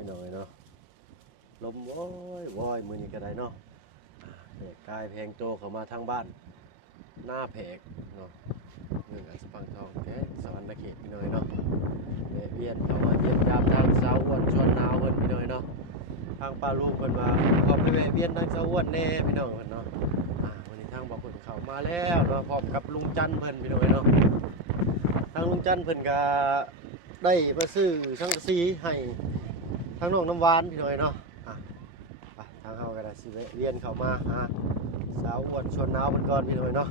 พี่น้องเนาะลมโอ้ยว้อยมือนี้ก็ได้เนาะแผกกายแพงโตเข้ามาทางบ้านหน้าแผกเนาะเมืองอัสสัมทองแกสวรรค์เขตพี่น้อยเนาะเวียนเข้ามาเยี่ยมยามทางสาวอ้วนชวนหนาวเพิ่นพี่น้อยเนาะทางป้าลุงเพิ่นมาขอไปเวียนทางสาวอ้วนแน่พี่น้องเพิ่นเนาะวันนี้ทางบ่าวเพิ่นเข้ามาแล้วเนาะพร้อมกับลุงจันเพิ่นพี่น้อยเนาะทางลุงจันเพิ่นก็ได้มาซื้อสังกะสีให้ทางน้องน้ำหวานพี่น้อยเนาะไปทางเฮาก็ได้สิเวียนเข้ามาหาสาวอ้วนชวนหนาวเพิ่นก่อนพี่น้อยเนาะ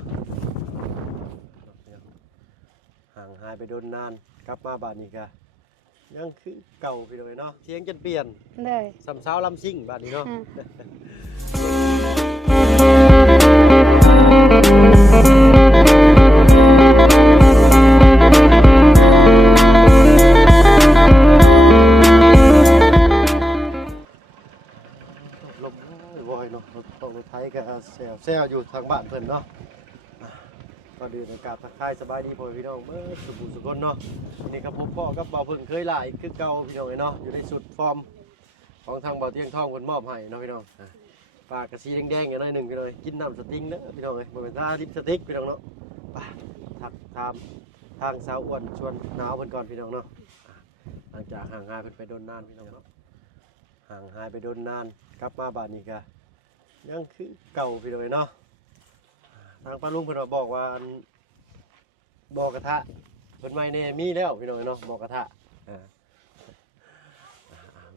ห่างหายไปโดนนานกลับมาบ้านนี้ก็ยังคือเก่าพี่น้อยเนาะเสียงจนเปลี่ยนเลยสำเช้าลำซิ่งบ้านนี้เนาะลมวอยเนาะรถไทยก็แซวอยู่ทางบ้านเพิ่นเนาะก็ดื่มอากาศทักทายสบายดีพ่อพี่น้องเมื่อสุขสุขคนเนาะวันนี้ครับผมพ่อกับเบาเพิ่งเคยหลายคือเก่าพี่น้องเนาะอยู่ในสุดฟอร์มของทางเบาเตียงทองคนมอบให้เนาะพี่น้องปากกระสีแดงๆอย่างน้อยหนึ่งพี่น้องกินน้ำสติ๊งเนาะพี่น้องเลยบ่เป็นท่าลิปสติ๊กพี่น้องเนาะไปทักทางสาวอ้วนชวนหนาวเพิ่นก่อนพี่น้องเนาะหลังจากห่างหายเพิ่นไปโดนนานพี่น้องเนาะห่างหายไปโดนนานกลับมาบ้านนี้ก็ยังคือเก่าพี่น้องเนาะทางป้าลุงเพิ่นบอกว่าบอกกระทะเพิ่นไม่แน่มีแล้วพี่น้องเนาะบอกกระทะ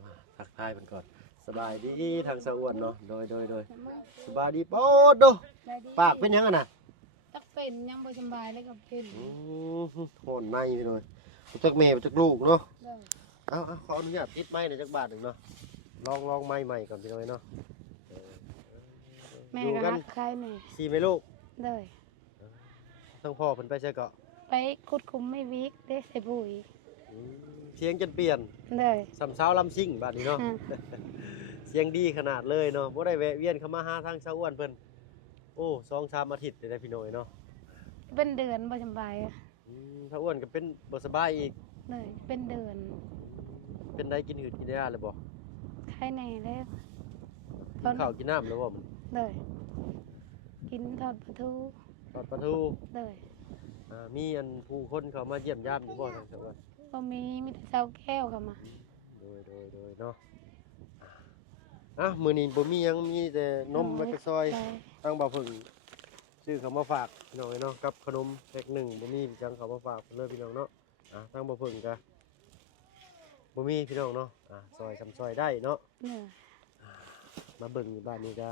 มาทักทายเพิ่นก่อนสบายดีทางสะอ้วนเนาะโดยสบายดีโป๊ดดูปากเป็นยังไงน่ะตักเป็นยังบ่สบายแล้วก็เป็นโหนในพี่น้อยจักแม่จักลูกเนาะเอาขออนุญาตติดไม้หน่อยจักบาทหนึ่งเนาะลองไม้ใหม่ก่อนพี่น้อยเนาะแม่ก็รักใครแม่สี่ไหมลูกเลยทั้งพ่อเพิ่นไปใช่ก็ไปขุดคุมไม่วิกได้ใส่ปุ๋ยเสียงจนเปลี่ยนเลยสำเช้าลำซิ่งบ้านนี้เนาะเสียงดีขนาดเลยเนาะบ่ได้แวะเวียนเข้ามาหาทางสะอ้วนเพิ่นโอ้2-3 อาทิตย์ได้พี่น้อยเนาะเป็นเดือนบ่สบายสะอ้วนก็เป็นบ่สบายอีกเลยเป็นเดือนเป็นได้กินหืดกินยาเลยบ่ใครแน่แล้วกินข้าวกินน้ำแล้วบ่มันเลยกินทอดปลาทูเลยมีอันผู้คนเขามาเยี่ยมยามอยู่บ่ทางสะอ้วนบ่มีแต่เจ้าแก้วเข้ามาโดยเนาะมื้อนี้บ่มีหยังมีแต่นมแล้วก็ซอยทางบ่าวเพิ่งซื้อเขามาฝากพี่น้องเนาะกับขนมแพ็ค1บ่มีจังเขามาฝากเลยพี่น้องเนาะทางบ่าวเพิ่งก็บ่มีพี่น้องเนาะซอยซอยได้เนาะมาเบิ่งบ้านนี้ก็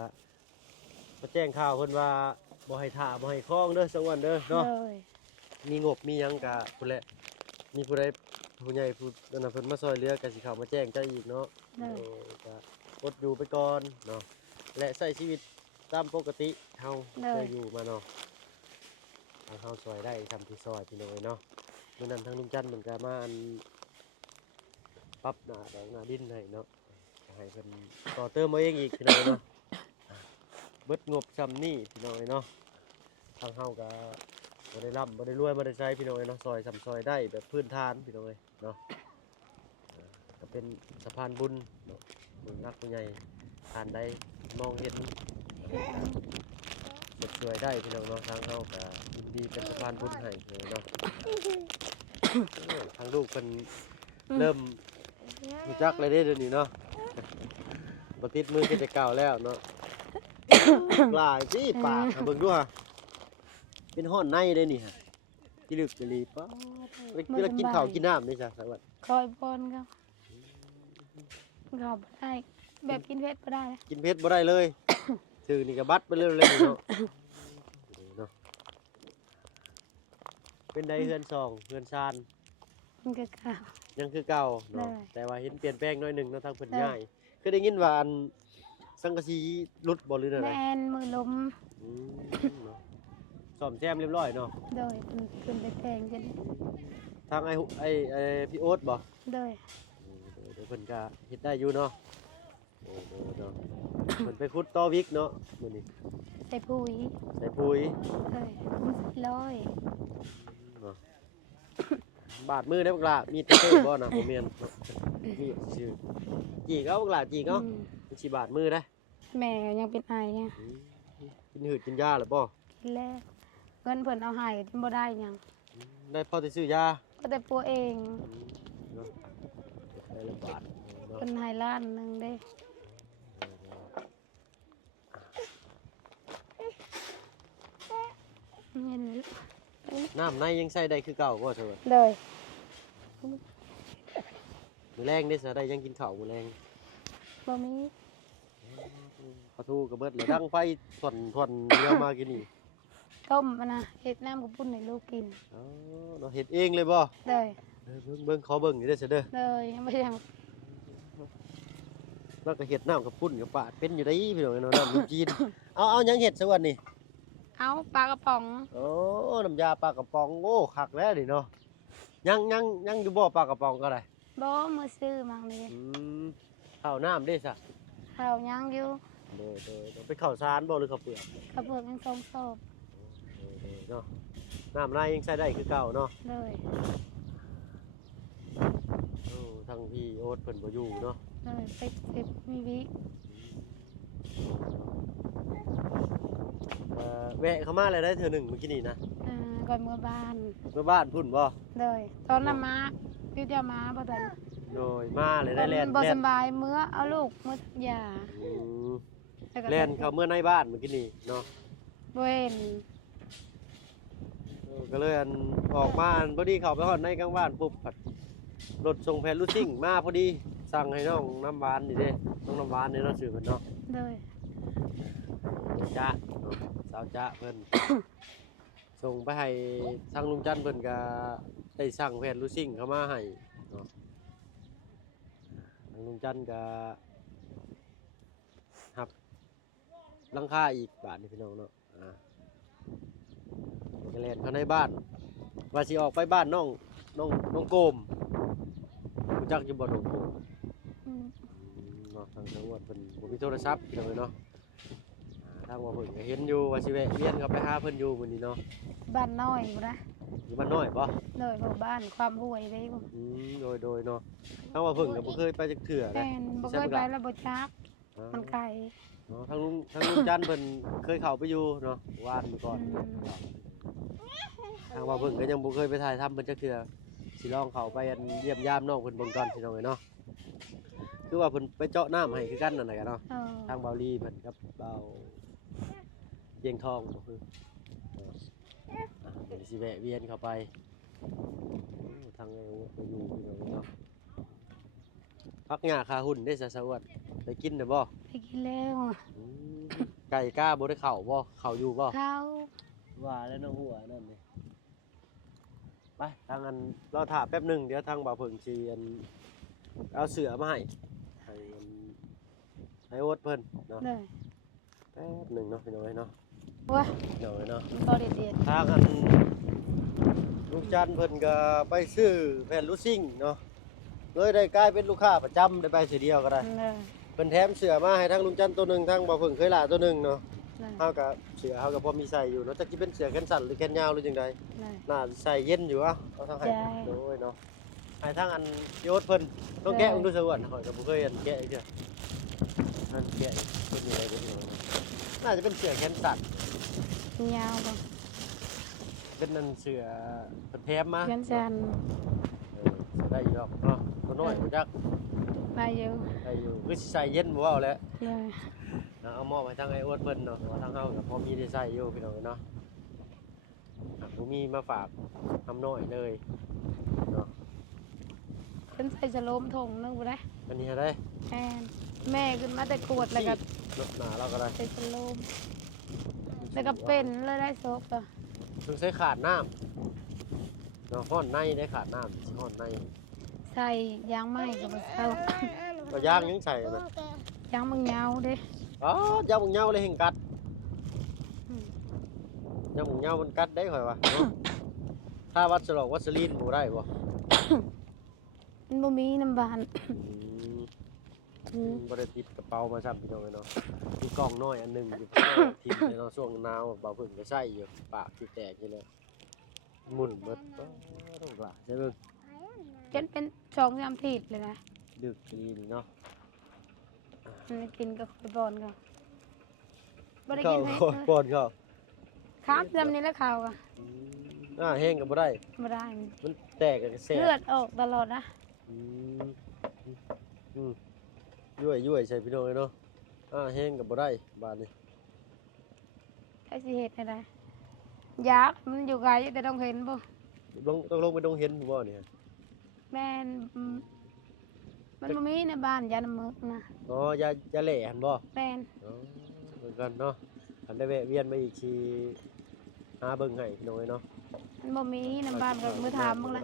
มาแจ้งข่าวเพิ่นว่าบ่ให้ท่าบ่ให้คล้องเด้อสะอ้วนเด้อเนาะมีงบมีหยังก็พุ่นแหละมีผู้ใดผู้ใหญ่ผู้นั้นเพิ่นมาซอยเหลือก็สิเข้ามาแจ้งเจ้าอีกเนาะก็อดอยู่ไปก่อนเนาะและใช้ชีวิตตามปกติเฮาเคยอยู่มาเนาะทางเฮาซอยได้ทำที่ซอยพี่น้องเนาะมื้อนั้นทางลุงจันทร์เหมือนก็มาปรับหน้าดินให้เนาะให้เพิ่นต่อเติมเอาเองอีกพี่น้องเนาะเบิดงบซ้ำนี่พี่น้องเนาะทางเฮาก็บ่ได้ร่ำบ่ได้รวยบ่ได้ใช้พี่น้องเนาะซอยซ้ำซอยได้แบบพื้นฐานพี่น้องเนาะก็เป็นสะพานบุญเนาะผู้รักผู้ใหญ่ผ่านได้มองเห็นสวยได้พี่น้องเนาะทางเฮาก็ยินดีเป็นสะพานบุญให้เนาะทางลูกเพิ่นเริ่มรู้จักเลยเด้เดี๋ยวนี้เนาะบ่ติดมือก็จะเก่าแล้วเนาะหลายสิปากเบิ่งดูฮะเป็นห้อนในเลยนี่ฮะกิลึกกะลีป๊าเวลากินข้าวกินน้ำนี่จ้ะสวัสดีคอยปนครับบ่ได้แบบกินเผ็ดบ่ได้กินเผ็ดบ่ได้เลยถือนี่ก็บัดไปเรื่อยๆเนาะเป็นใดเฮือน2เฮือนชานมันก็เก่ายังคือเก่าเนาะแต่ว่าเห็นเปลี่ยนแปลงน้อยนึงเนาะทางเพิ่นย้ายคือได้ยินว่าอันสังกะสีรุดบ่หรืออะไรแม่นมือลมซ่อมแซมเรียบร้อยเนาะโดยขึ้นไปแต่งกันทางไอ้พี่โอ๊ตบ่โดยเพิ่นก็เฮ็ดได้อยู่เนาะเนาะเพิ่นไปขุดต่อวิกเนาะมื้อนี้ใส่ปุ๋ยเอ้ยมันร้อย บาดมือได้บักล่ะมีดเตอร์บ่นะบ่แม่นเนาะมีดซื่อจีกเอาบักล่ะจีกเอามันสิบาดมือได้ แม่ยังเป็นไอเนี่ย กินหืดกินยาหรือบ่ กินแล้วเงินเพิ่นเอาให้บ่ได้หยัง ได้พอจะซื้อยา ก็แต่ปัวเอง เนาะได้ละบาทเนาะ เพิ่นให้ล้านหนึงเด้เห็น น้ำในยังใส่ได้คือเก่าบ่เถอะ เลย มื้อแรงได้ซะได้ยังกินข้าวมื้อแรง บ่มี ปลาทูกระเบิดเลยดังไฟถ่อนเดียวมากินนี่ ต้มมันนะเฮ็ดน้ำกับปุ้นให้ลูกกิน อ๋อเราเฮ็ดเองเลยบ่ เลย เบิ่งขอเบิ่งอยู่เด้อซะเด้อ เลยยังไม่ยัง เราก็เฮ็ดน้ำกับปุ้นกับปาดเป็นอยู่ได้พี่น้องเนาะน้ำลูกจีนเอาหยังเฮ็ดซะวันนี้ เอาปลากระป๋อง โอ้น้ำยาปลากระป๋องโอ้คักแล้วนี่เนาะยังอยู่บ่ปลากระป๋องก็ได้ บ่มือซื้อมาเลย ข้าวน้ำได้ซะ ข้าวยังอยู่ โดยเป็นข้าวสารบ่หรือข้าวเปลือก กระเบื้องยังทรงศพ เนาะน้ำลายยังใช้ได้คือเก่าเนาะ เลย โอ้ทางพี่โอ๊ตเพิ่นบ่อยู่เนาะ เลยไปเก็บมีวิ แวะเข้ามาเลยได้เธอหนึ่งเมื่อกี้นี่นะ ก่อนเมื่อบ้าน เมื่อบ้านพุ่นบ่ เลยตอนน้ำมาพี่เดียวมาบ่ตอน โดยมาเลยได้แล่น บ่สบายเมื่อเอาลูกเมื่อยา อืมแล่นเข้าเมื่อในบ้านเมื่อกี้นี่เนาะ เว้น ก็เลยอันออกมาพอดีเข้าไปฮอดในกลางบ้านปุ๊บผัดรถส่งแพนลูซิ่งมาพอดีสั่งให้น้องน้ำหวานนี่เด้น้องน้ำหวานนี่เนาะชื่อเพิ่นเนาะ เลย จ๊ะเนาะสาวจ๊ะเพิ่น ส่งไปให้ทางลุงจันทร์เพิ่นก็ได้สั่งแผ่นลูซิ่งเข้ามาให้เนาะทางลุงจันทร์ก็หับหลังคาอีกบาทนี่พี่น้องเนาะก็แล่นเข้าในบ้านว่าสิออกไปบ้านน้องโกมรู้จักอยู่บ่น้องโกมเนาะทางจังหวัดเพิ่นบ่มีโทรศัพท์พี่น้องเอ้ยเนาะทางว่าเพิ่นก็เห็นอยู่ว่าสิแวะเวียนเข้าไปหาเพิ่นอยู่มื้อนี้เนาะ บ้านน้อยบ่นะ อยู่บ้านน้อยป่ะ เลยบ่บ้านความรวยได้บ่ โดยเนาะถ้าว่าเพิ่งก็บ่เคยไปจักเทื่อ แม่ นะ นบ่เคยไปแล้วบ่จักมันไกล เนาะทางลุงจันทร์เพิ่นเคยเข้าไปอยู่เนาะวานมาก่อนทางว่าเพิ่งก็ยังบ่เคยไปถ่ายทำเพิ่นจักเทื่อสิลองเข้าไปอันเยี่ยมยามน้องเพิ่นเบิ่งก่อนพี่น้องเอ้ยเนาะคือว่าเพิ่นไปเจาะน้ำให้คือกันนั่นน่ะกันเนาะทางเบาลีเพิ่นกับเบาเยียงทองบ่คือเดี๋ยวสิแวะเวียนเข้าไปทางไปอยู่พี่น้องเอ้ยเนาะพักหญ้าคาหุ่นได้ซะสวัสดิ์ไปกินได้บ่ ไปกินแล้ว ไก่กล้าบ่ได้เข้าบ่เข้าอยู่บ่ ข้าว ว่าแล้วน้องหัวนั่นนี่ไปทางอันเราถ่าแป๊บหนึงเดี๋ยวทางบ่าวเพิ่งสิอันเอาเสือมาให้ให้โอ๊ตเพิ่นเนาะ เลย แป๊บหนึงเนาะพี่น้อยเนาะ ว้า เดี๋ยวเนาะ บ่เด็ด ทางอันลูกจันทร์เพิ่นก็ไปซื้อแผ่นลูซิ่งเนาะเลยได้กลายเป็นลูกค้าประจำได้ไปเสียเดียวก็ได้ เลย เพิ่นแถมเสือมาให้ทางลุงจันทร์ตัวหนึงทางบ่าวเพิ่งเคยล่าตัวหนึงเนาะ เลย เฮากับเสือเฮากับพอมีใส่อยู่เนาะจักสิเป็นเสือแขนสั้นหรือแขนยาวหรือจังใด เลย น่าใส่เย็นอยู่อ่ะเอาทางให้ ใช่ โดยเนาะให้ทางอันโยศเพิ่นต้องแกะมันดูสวรรค์ข่อยก็บ่เคยอันแกะอีกเด้อนั่นแกะเป็นยังไงบ่รู้น่าจะเป็นเสือแขนสั้น ยาวบ่ เป็นนั่นเสือเพิ่นแถมมา เพื่อนจัน เสือได้อยู่ดอกเนาะตัวน้อยบ่จัก มาอยู่ ได้อยู่คือสิใส่เย็นบ่เว้าแหล้ว เลย เอามอบให้ทางไอ้อ้วนเพิ่นเนาะว่าทางเฮาก็พอมีได้ใส่อยู่พี่น้องเนาะบ่มีมาฝากทำน้อยเลยเนาะ เพิ่นใส่สโลมถุงนึงบ่ได้ อันนี้ได้ แม่ขึ้นมาแต่ขวดแล้วก็ รถหนาเราก็ได้ ใส่สโลมแล้วก็เป็นเลยได้ซบอ่ะ ต้องใช้ขาดน้ำเนาะห้อนในได้ขาดน้ำสิห้อนใน ใส่ยางไม้ก็บ่เข้า ก็ย่างยังใส่นะ ยางมึงยาวเด้ อ๋อยางมึงเหงาเลยเห็นกัดยางมึงเหงามันกัดได้ข่อยวะเนาะถ้าวัดสลอกวัดสลีนบ่ได้บ่ มันบ่มีน้ำบาน บ่ได้ติดกระเป๋ามาซ้ำพี่น้องเนาะมีกล่องน้อยอันหนึงอยู่ ทิ้งในเนาะช่วงหนาวเบาเพิ่งก็ใส่อยู่ปากที่แตกอยู่เลย หมุนเบิดต้องหลายใช่เบิ่ง จนเป็น2-3ทีเลยนะ ดึกดีนี่เนาะ มันกินก็ไปบอนก็บ่ได้ เข้า กินเผ็ดเลย ป้อนเข้า ครับจำนี้แล้วข่าวก็ แห้งก็บ่ได้ บ่ได้ มันแตกกันแซ่ เลือดออกตลอดนะ อืมอืมยั่วใส่พี่น้องเลยเนาะแห้งก็บ่ได้บาดนี้ ใช้สิเฮ็ดให้ได้ยากมันอยู่ไกลแต่ต้องเห็นบ่ ต้องลงไปต้องเห็นบ่เนี่ย แม่นมันบ่มีในบ้านยาน้ำมึกนะ อ๋อยาแหล่หั่นบ่ แม่น อ๋อเหมือนกันเนาะอันได้แวะเวียนมาอีกทีหาเบิ่งให้พี่น้องเนาะ มันบ่มีในบ้านก็มือถามมึงละ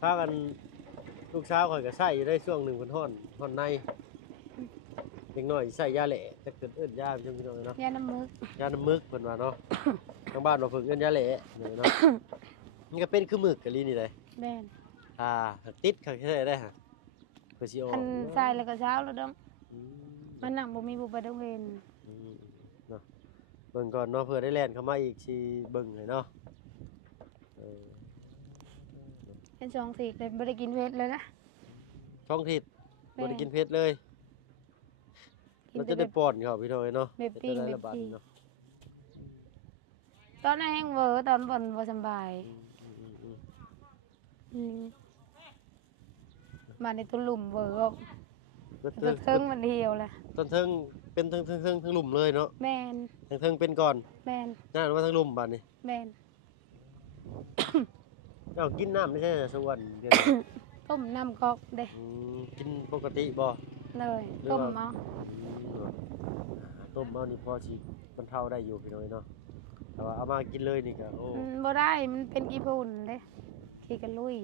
พากันลูกสาวข่อยก็ใช้อยู่ได้ช่วงหนึงเพิ่นฮ้อนในเด็กน้อยใช้ยาแหล่จะเกิดเอิ้นยาพี่น้องเนาะ ยาน้ำมึก ยาน้ำมึกเพิ่นว่าเนาะ ทางบ้านเราฝึกเอิ้นยาแหล่เนาะมันก็เป็นคือมึกกะลีนี่เลย แม่น ติดข้างแท้ได้ฮะเพื่อสิออก อันใส่แล้วก็เช้าแล้วดอง อืม มันนั่งบ่มีผู้ไปโรงเรียน อืมเนาะเบิ่งก่อนเนาะเพื่อได้แล่นเข้ามาอีกสิเบิ่งเลยเนาะเออ เป็น2 ทีเลยบ่ได้กินเผ็ดเลยนะ ช่องทิศบ่ได้กินเผ็ดเลย กิน เรา แต่ จะ แบ ได้ บ ป้อนเขาพี่น้อยเนาะ แบบปิ้ง จะได้ แบบ ระบาด ปิ้ง เนาะ ตอนนั้นแห้งเวอตอนบ่สำบาย อืม อืมมาในตุลุ่มเวอออก เบิด ตัวเทิงมันเหี่ยวแหละ ต้นเทิงเป็นทั้งหลุมเลยเนาะ แม่น ทั้งเทิงเป็นก่อน แม่น งานว่าทั้งหลุมบาดนี้ แม่น เจ้ากินน้ำไม่ใช่สวรรค์เดี๋ยวนี้ ต้มน้ำกอกเด้ กินปกติบ่ เลยต้มเอา ต้มเอานี่พอสิบรรเทาได้อยู่พี่น้อยเนาะแต่ว่าเอามากินเลยนี่ก็โอ้ บ่ได้มันเป็นขี้พุ่นเด้ขี้กระลุย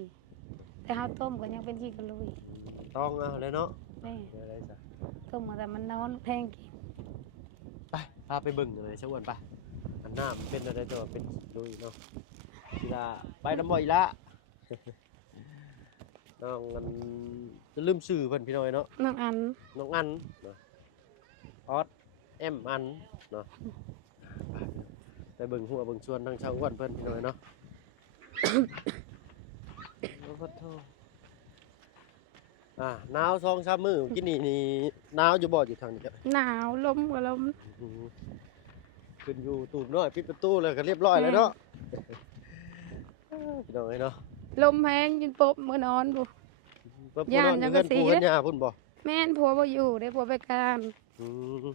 แต่เฮาต้มก็ยังเป็นขี้กระลุย ต้องเอาเลยเนาะ แม่ เดี๋ยวได้จ้ะ ต้มมาแต่มันนอนแพงกิน ไปพาไปเบิ่งเลยสวรรค์ไปอันหน้ามันเป็นอะไรตัวเป็นลุยเนาะทีละไปน้ำบ่อยละ น้องมันจะลืมชื่อเพิ่นพี่น้อยเนาะ น้องอัน น้องอันเนาะออสอันเนาะไปเบิ่งหัวเบิ่งชวนทางชาวอ้วนเพิ่นพี่น้อยเนาะ โอ้โหโธ่หนาว2-3 มื้อกินนี่หนาวอยู่บ่อยู่ทางนี้ก็ หนาวลมก็ลม ขึ้นอยู่ตูบน้อยปิดประตูแล้วก็เรียบร้อยแล้วเนาะ พี่น้องเอ้ยเนาะ ลมแห้งจนปบมื้อนอนบ่ ว่า ย่าน ผู้ จั น ง อน กะ อยู่ สี เฮือนปู่เฮือนย่าพุ่นบ่ แม่นผัวบ่อยู่เด้ผัวไปการ อืม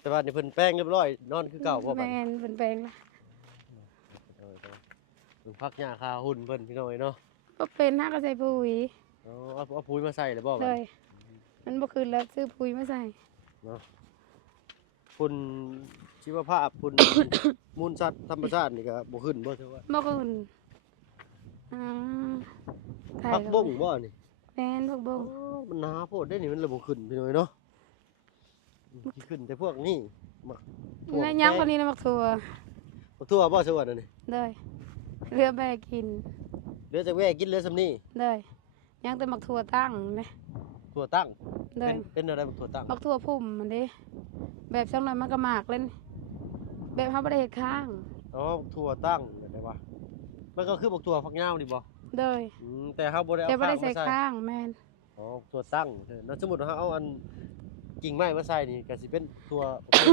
แต่ว่านี่เพิ่นแป้งเรียบร้อยนอนคือเก่าพ่อบัด แม่นเพิ่นแปลงละ เพิ่นพักหญ้าคาหุ่นเพิ่นพี่น้องเอ้ยเนาะ บ่เป็นหาก็ใส่ปุ๋ย เอาปุ๋ยมาใส่เลยบ่บัด เลย มันบ่คืนแล้วซื้อปุ๋ยมาใส่ พุ่นชีวภาพพุ่น มูลสัตว์ธรรมชาตินี่ก็บ่ขึ้นบ่ถือว่า บ่คืนอ่าไข่ พักบงบ่นี่ แม่นพักบง มันหนาโพดได้นี่มันระบ่ขึ้นพี่น้อยเนาะสิขึ้นแต่พวกนี้มักพวก แล้วยังคนนี้นะมักถั่ว บักทั่วบ่สวัสดีนี่ เลยเรือแบกกิน เหลือจากแว่กินเหลือซำนี้ เลยยังแต่มักถั่วตั้งนะ ถั่วตั้ง เลย เป็นอะไรบักถั่วตั้ง มักถั่วพุ่มมันเด้แบบจังหน่อยมันก็หมากเล่นแบบเฮาบ่ได้เฮ็ดข้าง อ๋อถั่วตั้งแบบไหนวะมันก็คือบักถั่วฝักยาวนี่บ่ เลย แต่เฮาบ่ได้ แต่ เอา บ่ได้ ข้าง ใส่ มาใส่ ข้างแม่น อ๋อถั่วตั้งแล้วสมมุติว่าเฮาเอาอันกิ่งไม้มาใส่นี่ก็สิเป็นถั่ว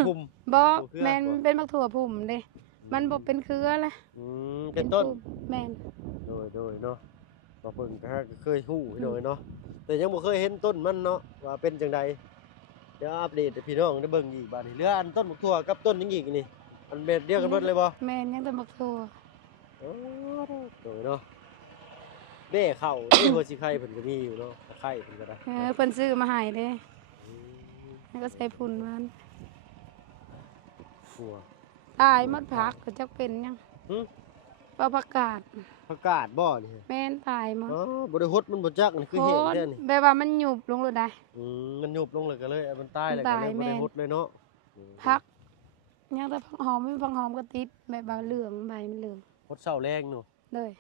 พุ่ม บ่ ถั่วเครือ แม่น บ่ เป็นมักถั่วพุ่มเด้มันบ่เป็นเครือละ เป็นต้น พุ่มแม่น โดยเนาะบ่เพิ่นก็เคยฮู้พี่น้อยเนาะแต่ยังบ่เคยเห็นต้นมันเนาะว่าเป็นจังไดเดี๋ยวอัปเดตให้พี่น้องได้เบิ่งอีกบัดนี้เหลืออันต้นบักถั่วกับต้นหยังอีกนี่อันแบบเดียวกันหมดเลยบ่ แม่นยังแต่มักถั่ว โอ้โดยเนาะเบ้เข้าเด้หัวสิไข่เพิ่นก็มีอยู่เนาะไข่เพิ่นก็ได้ เพิ่นซื้อมาให้เด้ อืม แล้วก็ใส่พุ่นมัน หัว ตายหมดผักก็จักเป็นหยัง หึ ว่าผักกาด ผักกาดบ่นี่ แม่นตายหมด อ๋อบ่ได้ฮดมันบ่จักนี่คือเห็นแท้นี่ แบบว่ามันหยุบลงเลยได้ มันยุบลงเลยก็เลยมันตายแล้วก็เลยบ่ได้ฮดเลยเนาะ พักยังแต่ผักหอมไม่ผักหอมก็ติดแบบว่าเหลืองใบมันเหลือง ฮดเช้าแรงเนาะ เลย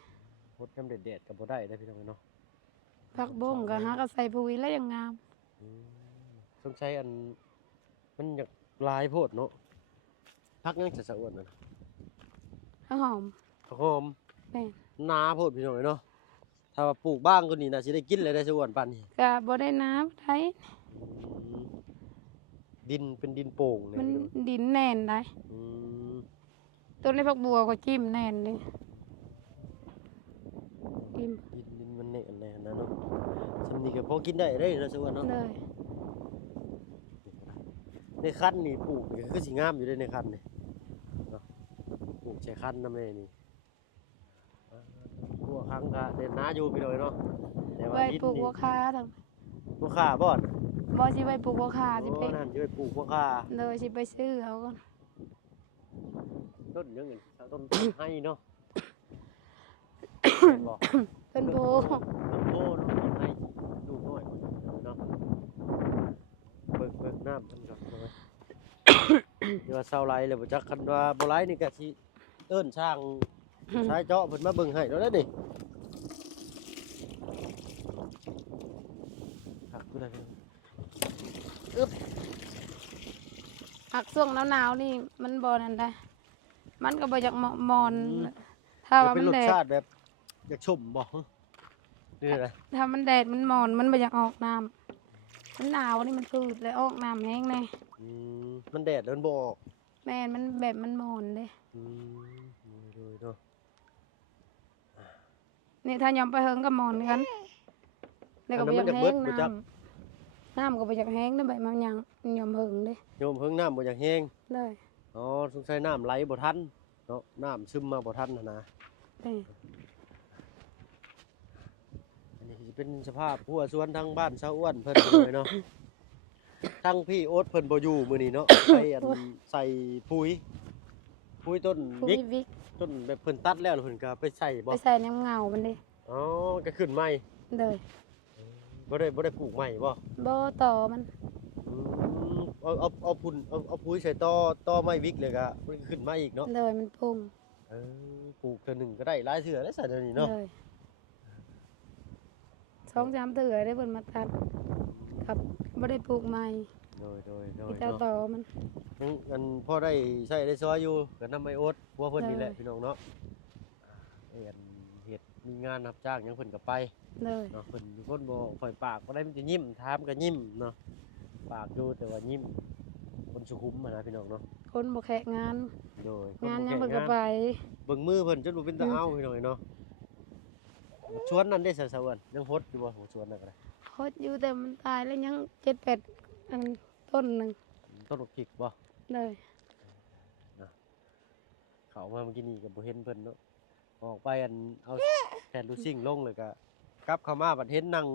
ฮดยามแดดๆก็บ่ได้เด้อพี่น้องเนาะ ผักบ้งก็หาก็ใส่ปุ๋ยแล้วยังงาม อืมสงสัยอันมันอยากหลายโพดเนาะผักยังจะสะอ้วนน่ะ ผักหอม ผักหอม แม่น นาโพดพี่น้องเนาะถ้าว่าปลูกบ้างก็นี่น่าสิได้กินเลยได้สะอ้วนปานนี้ ก็บ่ได้น้ำได้ อืมดินเป็นดินโป่งเนี่ย มัน พี่น้อง ดินแน่นได้ อืม ต้นในผักบัวก็จิ้มแน่นเลยจิ้ม ดินมันแน่นแน่นะเนาะสำนี้ก็พอกินได้เด้นะสะอ้วนเนาะ เลย ในคันนี่ปลูกนี่คือสิงามอยู่เด้ในคันนี่เนาะปลูกใช้คันนำแม่นี่พวกครั้งก็เด่นนาอยู่พี่น้องเนาะแต่ว่า ไว้ ดิน ปลูก นี่ บัวคาทั้ง บ่ค่าบ่อน บ่สิไว้ปลูกบัวคาสิไป นั่นสิไปปลูกบ่ค่า เลยสิไปซื้อเอาก่อน ต้นยังเงินต้นให้เนาะบอก ต้นโพ ต้นโพเนาะต้นให้ดูน้อยเนาะเบิ่งน้ำมันก่อนเอาไว้เดี๋ยวว่าเศร้าไรเลยบ่จักคันว่าบ่ไรนี่ก็สิเอิ้นช่างชายเจาะเพิ่นมาเบิ่งให้แล้วเด้อนี่ครับผู้ใดเป็น หักช่วงหนาวๆนี่มันบ่นั่นได้ มันก็บ่อยากมอน ถ้าว่า เป็ มัน น รส แด ชา ด ติแบบอยากชมบ่นี่แหละ ถ้ามันแดดมันมอนมันบ่อยากออกน้ำมันหนาวนี่มันพืดเลยออกน้ำแห้งแน่ มันแดดแล้วมันบ่ออก แม่นมันแบบมันมอนเด้ ดูเนาะ นี่ถ้ายอมไปเฮิงก็มอนกันแล้วก็บ่อยากแห้งน้ำก็บ่อยากแห้งนะใบมันยังยอมเฮิงเด้ โยมเพิ่งน้ำบ่อยากแห้ง เลย อ๋อสงสัยน้ำไหลบ่ทันเนาะน้ำซึมมาบ่ทันนะ เด้ อันนี้สิเป็นสภาพหัวสวนทางบ้านชาวอ้วนเพิ่นเลยเนาะ ทั้งพี่โอ๊ตเพิ่นบ่อยู่มื้อนี้เนาะ ใส่ปุ๋ยต้น ผู้ บิ๊ก วิก ต้นแบบเพิ่นตัดแล้วเพิ่นก็ไปใส่บ่ ไปใส่น้ำเงามันเด้ อ๋อก็ขึ้นใหม่ เลย บ่ได้ปลูกใหม่บ่ บ่ต่อมัน เอาปุ๋ยใส่ต่อไม้วิกเลยก็มันก็ขึ้นมาอีกเนาะ เลยมันพุ่ง ปลูกเทื่อหนึงก็ได้หลายเทื่อแล้วใส่เดี๋ยวนี้เนาะ เลย2-3เถื่อได้เพิ่นมาตัดครับบ่ได้ปลูกใหม่ โดย มีแต่ต่อมัน อันพอได้ใช้ได้ซอยอยู่ก็นำไอ้โอ๊ตพวกเพิ่นนี่แหละพี่น้องเนาะเฮ็ดมีงานรับจ้างหยังเพิ่นก็ไป เลย เนาะเพิ่นเป็นคนบ่ค่อยปากบ่ได้มีแต่ยิ้มถามก็ยิ้มเนาะปากอยู่แต่ว่ายิ้มคนสุขุมอะนะพี่น้องเนาะ คนบ่แขกงาน โดย งาน ค ยัง บ่ เพิ่น แข่ ก็ ง ไป เบิ่งมือเพิ่นจนบ่เป็นตาเอาพี่น้องเนาะชวนนั่นได้ซะๆวันยังฮดอยู่บ่ชวนนั่นก็ได้ โคตรอยู่แต่มันตายแล้วยัง7-8อันต้นหนึง ต้นบักพริกบ่ เลย เขามาเมื่อกี้นี่ก็บ่เห็นเพิ่นเนาะออกไปอันเอาแผ่นลูซิ่งลงเลยก็กลับเข้ามาบัดเห็นนั่ง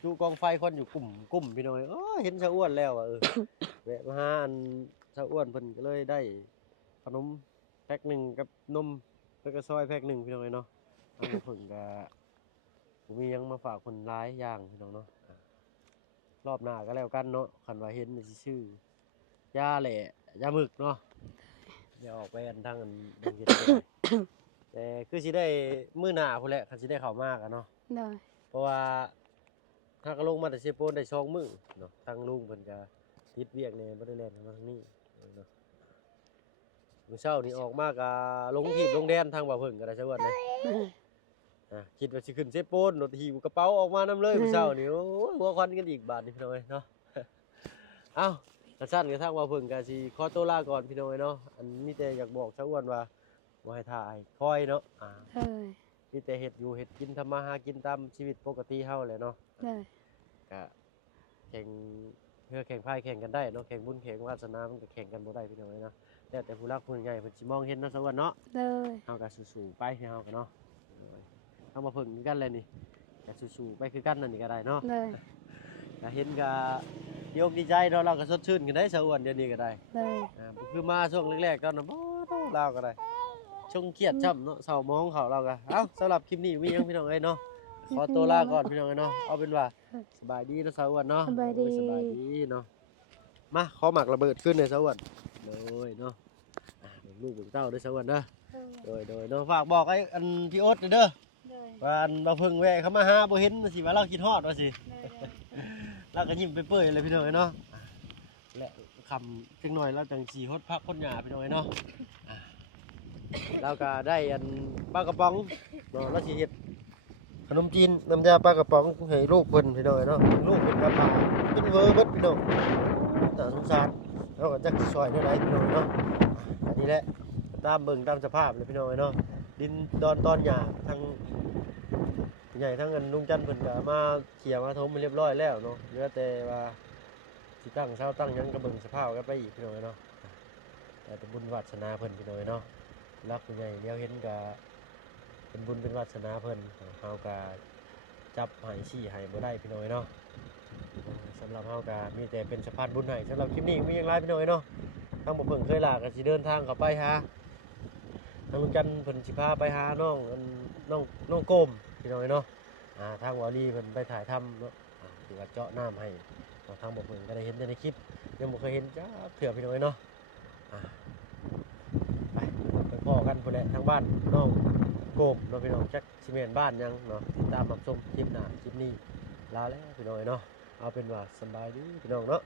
อยู่กองไฟคนอยู่กลุ่มพี่น้องเห็นชาอ้วนแล้วอ่ะ แวะมาหาอันชาอ้วนเพิ่นก็เลยได้ขนมแพ็คหนึ่งกับนมแล้วก็ซอยแพ็คหนึ่งพี่น้องเนาะทางเพิ่นก็ผมมีหยังมาฝากคนหลายอย่างพี่น้องเนาะรอบหน้าก็แล้วกันเนาะคันว่าเห็นสิชื่อยาแหละยาหมึกเนาะเดี๋ยวออกไปอันทางอันดงเย็นก็ได้ แต่คือสิได้มื้อหน้าพุ่นแหละคันสิได้เข้ามากอะเนาะ เลย เพราะว่าถ้าก็ลงมาแต่เชฟโปนได้2มื้อเนาะทางลุงเพิ่นก็ติดเวียกแหน่บ่ได้แล่นมาทางนี้เนาะมื้อเช้านี่ออกมาก็ลงที่ลงแดนทางบ่าวเพิ่นก็ได้ซะว่านะคิดว่าสิขึ้นเชฟโปนรถหิวกระเป๋าออกมานํเลยมื้อเช้านี่โอ้ยหัวควันกันอีกบาดนี่พี่น้องเอ้ยเนาะ เอ้ากระชั้นกระทั่งบ่าวเพิ่นก็สิขอตัวลาก่อนพี่น้องเอ้ยเนาะอันมีแต่อยากบอกชาวอ้วนว่าบ่ให้ท่าให้คอยเนาะเลย มีแต่เฮ็ดอยู่เฮ็ดกินทำมาหากินตามชีวิตปกติเฮาแหละเนาะ เลย ก็แข่งเพื่อแข่งพายแข่งกันได้เนาะแข่งบุญแข่งวาสนามันก็แข่งกันบ่ได้พี่น้องเอ้ยเนาะแต่ผู้รักผู้ใหญ่เพิ่นสิมองเห็นเนาะสวัสดิ์เนาะ เลย เฮาก็สู้ๆไปให้เฮากันเนาะเฮามาเพิ่งกันเลยนี่ก็สู้ๆไปคือกันนั่นนี่ก็ได้เนาะ เลย ก็เห็นก็ดีอกดีใจเนาะเราก็สดชื่นกันได้สวัสดิ์เดี๋ยวนี้ก็ได้ เลย คือมาช่วงแรกๆก็นะบ่เราก็ได้ช่วงเครียดช้ำเนาะเศร้ามองเขาเราก็เอ้าสำหรับคลิปนี้มีหยังพี่น้องเอ้ยเนาะขอตัวลาก่อนพี่น้องเอ้ยเนาะเอาเป็นว่าสบายดีนะสวัสดิ์เนาะ สบายดี สบายดีเนาะมาขอหมักระเบิดขึ้นเลยสวัสดิ์เลยเนาะเบิ่งลูกเบิ่งเต้าด้วยสวัสดิ์เด้อโดยเนาะฝากบอกไอ้อันพี่โอ๊ตเด้อ เลย ว่าอันเราเพิ่งแวะเข้ามาหาบ่เห็นสิว่าเราคิดฮอดว่าสิ เลย เราก็ยิ้มเปื่อยๆเลยพี่น้องเอ้ยเนาะและคำจังหน่อยเราจังสีฮดพักคนหยาพี่น้องเอ้ยเนาะ แล้วก็ได้อันปลากระป๋องเนาะแล้วสิเฮ็ดขนมจีนน้ำยาปลากระป๋องให้ลูกเพิ่นพี่น้องเนาะลูกเพิ่นก็มากินเวอร์เบิดพี่น้องน่าสงสารแล้วก็จักสิซอยได้หลายพี่น้องเนาะอันนี้แหละตามเบิ่งตามสภาพเลยพี่น้องเนาะดินดอนตอนหญ้าทั้งใหญ่ทั้งอันลุงจันทร์เพิ่นก็มาเขี่ยมาถมไปเรียบร้อยแล้วเนาะเหลือแต่ว่าสิตั้งเสาตั้งหยังก็เบิ่งสภาพกันไปอีกพี่น้องเนาะแต่บุญวาสนาเพิ่นพี่น้องเนาะรักผู้ใหญ่เดียวเห็นก็เป็นบุญเป็นวาสนาเพิ่นเฮาก็จับให้ชี้ให้บ่ได้พี่น้องเนาะสำหรับเฮาก็มีแต่เป็นสะพานบุญให้สำหรับคลิปนี้มีอย่างไรพี่น้องเนาะทางบ่เพิ่งเคยลาก็สิเดินทางเข้าไปหาทางลุงจันทร์เพิ่นสิพาไปหาน้องน้องโกมพี่น้องเนาะทางวาลีเพิ่นไปถ่ายทำเนาะที่ว่าเจาะน้ำให้ทางบ่เพิ่งก็ได้เห็นในคลิปยังบ่เคยเห็นจ้าเถื่อพี่น้องเนาะไปพ่อกันพุ่นแหละทางบ้านน้องโกมเนาะพี่น้องจักสิแม่นบ้านยังเนาะติดตามรับชมคลิปหน้าคลิปนี้ลาแล้วพี่น้องเนาะเอาเป็นว่าสบายดีพี่น้องเนาะ